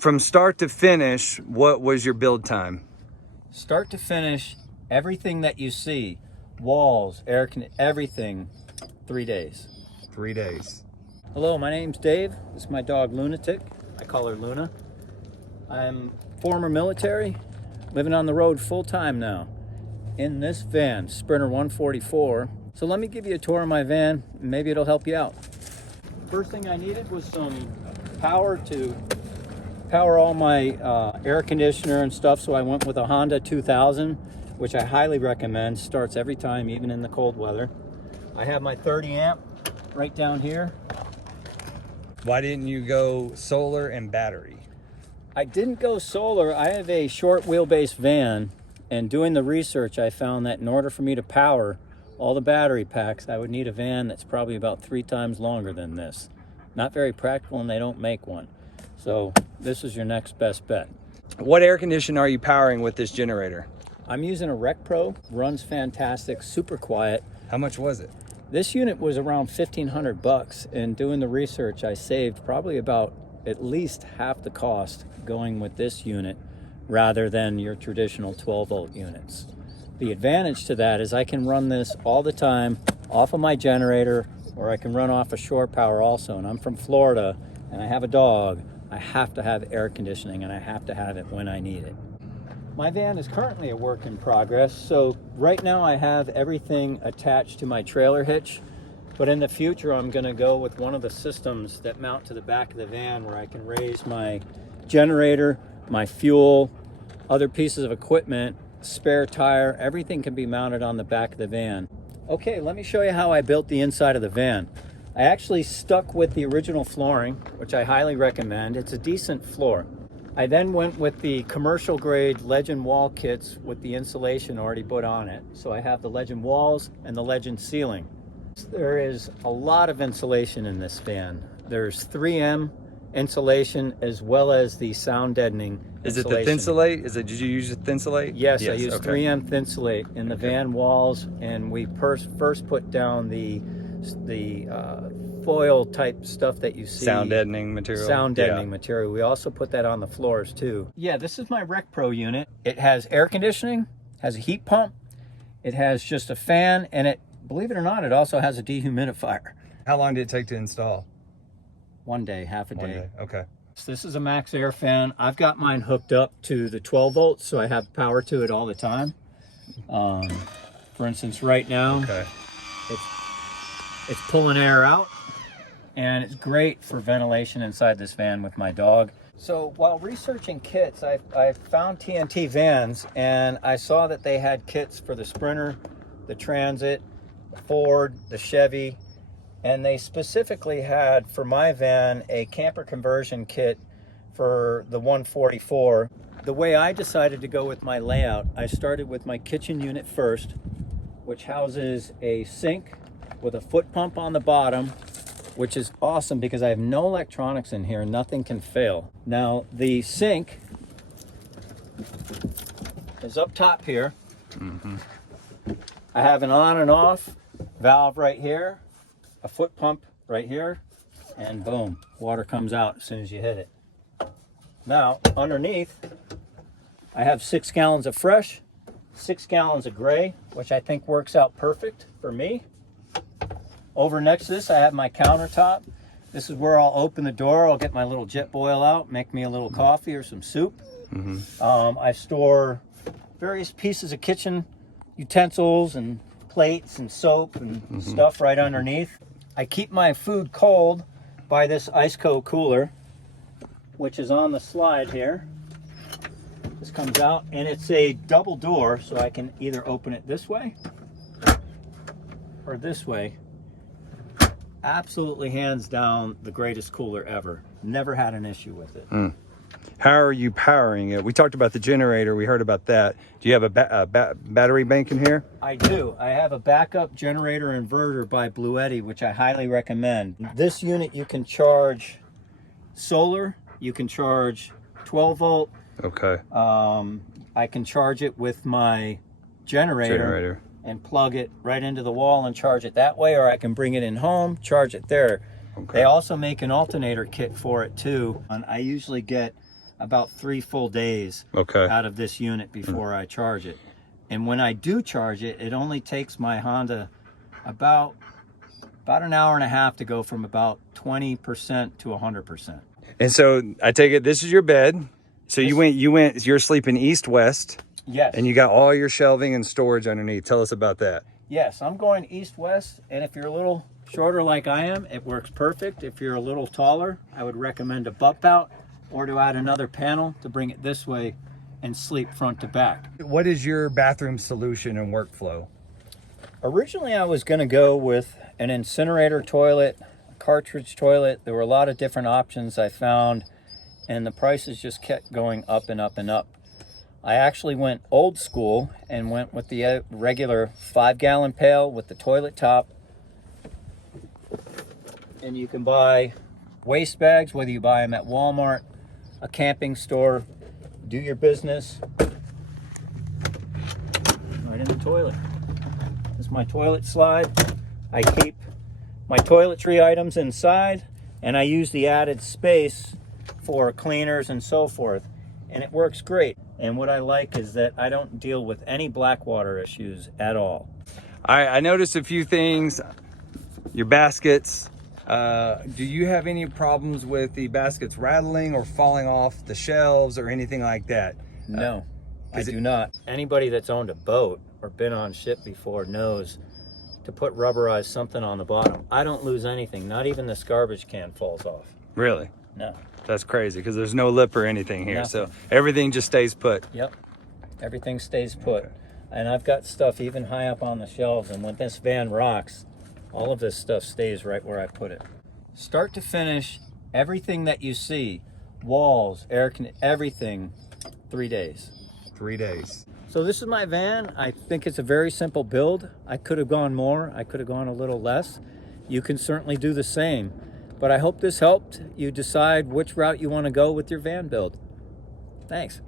From start to finish, what was your build time? Start to finish, everything that you see, walls, air conditioning, everything, 3 days. 3 days. Hello, my name's Dave. This is my dog Lunatic. I call her Luna. I'm former military, living on the road full time now in this van, Sprinter 144. So let me give you a tour of my van. Maybe it'll help you out. First thing I needed was some power to power all my air conditioner and stuff, so I went with a Honda 2000, which I highly recommend. Starts every time, even in the cold weather. I have my 30 amp right down here. Why didn't you go solar and battery? I didn't go solar. I have a short wheelbase van, and doing the research, I found that in order for me to power all the battery packs, I would need a van that's probably about 3 times longer than this. Not very practical, and they don't make one. So this is your next best bet. What air condition are you powering with this generator? I'm using a Rec Pro, runs fantastic, super quiet. How much was it? This unit was around $1,500, and doing the research, I saved probably about at least half the cost going with this unit rather than your traditional 12-volt units. The advantage to that is I can run this all the time off of my generator, or I can run off of shore power also. And I'm from Florida, and I have a dog. I have to have air conditioning, and I have to have it when I need it. My van is currently a work in progress, so right now I have everything attached to my trailer hitch, but in the future I'm going to go with one of the systems that mount to the back of the van, where I can raise my generator, my fuel, other pieces of equipment, spare tire, everything can be mounted on the back of the van. Okay, let me show you how I built the inside of the van. I actually stuck with the original flooring, which I highly recommend. It's a decent floor. I then went with the commercial grade Legend wall kits with the insulation already put on it. So I have the Legend walls and the Legend ceiling. There is a lot of insulation in this van. There's 3M insulation as well as the sound deadening Is it insulation. the Thinsulate? Did you use the Thinsulate? Yes, I used 3M Thinsulate in the van walls, and we first put down the foil type stuff that you see. Sound deadening material. Sound deadening material. We also put that on the floors too. Yeah, this is my Rec Pro unit. It has air conditioning, has a heat pump, it has just a fan, and it, believe it or not, it also has a dehumidifier. How long did it take to install? 1 day, half a day. 1 day. Okay. So this is a Max Air fan. I've got mine hooked up to the 12 volts, so I have power to it all the time. For instance, right now, Okay. it's pulling air out, and it's great for ventilation inside this van with my dog. So while researching kits, I found TNTvans, and I saw that they had kits for the Sprinter, the Transit, the Ford, the Chevy, and they specifically had for my van a camper conversion kit for the 144. The way I decided to go with my layout, I started with my kitchen unit first, which houses a sink with a foot pump on the bottom, which is awesome because I have no electronics in here. Nothing can fail. Now, the sink is up top here. I have an on and off valve right here, a foot pump right here, and boom, water comes out as soon as you hit it. Now, underneath, I have 6 gallons of fresh, 6 gallons of gray, which I think works out perfect for me. Over next to this, I have my countertop. This is where I'll open the door, I'll get my little jet boil out, make me a little coffee or some soup. I store various pieces of kitchen utensils and plates and soap and stuff right underneath. I keep my food cold by this Iceco cooler, which is on the slide here. This comes out, and it's a double door, so I can either open it this way or this way. Absolutely, hands down, the greatest cooler ever. Never had an issue with it. How are you powering it? We talked about the generator. We heard about that. Do you have a battery bank in here? I do. I have a backup generator inverter by Bluetti, which I highly recommend. This unit you can charge solar. You can charge 12 volt. Okay. I can charge it with my generator and plug it right into the wall and charge it that way, or I can bring it in home, charge it there. Okay. They also make an alternator kit for it too, and I usually get about 3 full days Okay. out of this unit before I charge it. And when I do charge it, it only takes my Honda about an hour and a half to go from about 20% to 100%. And so I take it this is your bed. So you're sleeping east-west. Yes. And you got all your shelving and storage underneath. Tell us about that. Yes, I'm going east-west, and if you're a little shorter like I am, it works perfect. If you're a little taller, I would recommend a bump out or to add another panel to bring it this way and sleep front to back. What is your bathroom solution and workflow? Originally, I was going to go with an incinerator toilet, a cartridge toilet. There were a lot of different options I found, and the prices just kept going up and up and up. I actually went old school and went with the regular 5-gallon pail with the toilet top. And you can buy waste bags, whether you buy them at Walmart, a camping store, do your business right in the toilet. This is my toilet slide. I keep my toiletry items inside, and I use the added space for cleaners and so forth, and it works great. And what I like is that I don't deal with any black water issues at all. I noticed a few things. Your baskets. Do you have any problems with the baskets rattling or falling off the shelves or anything like that? No, I do not. Anybody that's owned a boat or been on ship before knows to put rubberized something on the bottom. I don't lose anything. Not even this garbage can falls off. Really? No. That's crazy because there's no lip or anything here. Nothing. So everything just stays put. Yep. Everything stays put. And I've got stuff even high up on the shelves, and when this van rocks, all of this stuff stays right where I put it. Start to finish, everything that you see, walls, everything, 3 days. 3 days. So this is my van. I think it's a very simple build. I could have gone more. I could have gone a little less. You can certainly do the same. But I hope this helped you decide which route you want to go with your van build. Thanks.